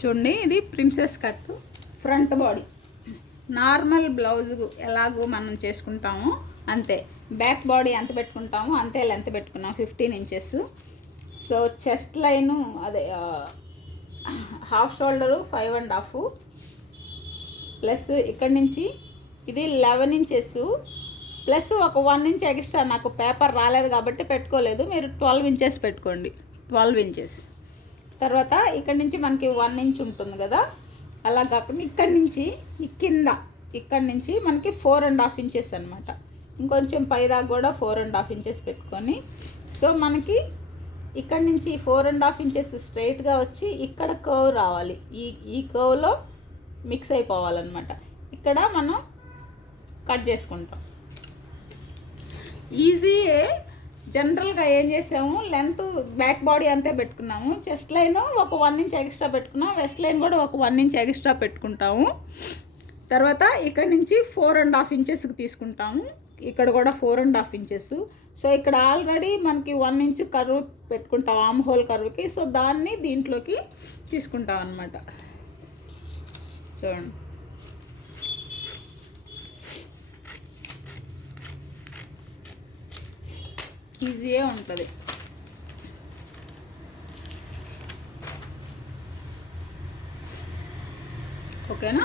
చూడండి, ఇది princess cut front body. Normal blouse ఎలాగో మనం చేసుకుంటామో అంతే. బ్యాక్ బాడీ ఎంత పెట్టుకుంటామో అంతే లెంత్ పెట్టుకున్నాం, 15 ఇంచెస్. సో చెస్ట్ లైను అదే హాఫ్ షోల్డరు 5.5 ప్లస్ ఇక్కడి నుంచి ఇది 11 ఇంచెస్ ప్లస్ ఒక 1 ఇంచ్ ఎక్స్ట్రా. నాకు పేపర్ రాలేదు కాబట్టి పెట్టుకోలేదు, మీరు 12 ఇంచెస్ పెట్టుకోండి, 12 ఇంచెస్. తర్వాత ఇక్కడి నుంచి మనకి 1 ఇంచ్ ఉంటుంది కదా, అలా కాకుండా ఇక్కడి నుంచి ఇక్కడి నుంచి మనకి 4.5 ఇంచెస్ అనమాట. ఇంకొంచెం పైదాకా కూడా 4.5 ఇంచెస్ పెట్టుకొని, సో మనకి ఇక్కడ నుంచి 4.5 ఇంచెస్ స్ట్రైట్గా వచ్చి ఇక్కడ కర్వ్ రావాలి. ఈ కర్వ్లో మిక్స్ అయిపోవాలన్నమాట. ఇక్కడ మనం కట్ చేసుకుంటాం. ఈజీయే. జనరల్గా ఏం చేసాము, లెంత్ బ్యాక్ బాడీ అంతే పెట్టుకున్నాము, చెస్ట్ లైన్ ఒక 1 ఇంచ్ ఎక్స్ట్రా పెట్టుకున్నాము, వెస్ట్ లైన్ కూడా ఒక 1 ఇంచ్ ఎక్స్ట్రా పెట్టుకుంటాము. తర్వాత ఇక్కడ నుంచి 4.5 ఇంచెస్కి తీసుకుంటాము, ఇక్కడ కూడా 4.5 ఇంచెస్. సో ఇక్కడ ఆల్రెడీ మనకి 1 ఇంచ్ కర్వ్ పెట్టుకుంటాం ఆమ్ హోల్ కర్వ్కి, సో దాన్ని దీంట్లోకి తీసుకుంటాం అన్నమాట. చూడండి, ఈజీయే ఉంటుంది. ఓకేనా?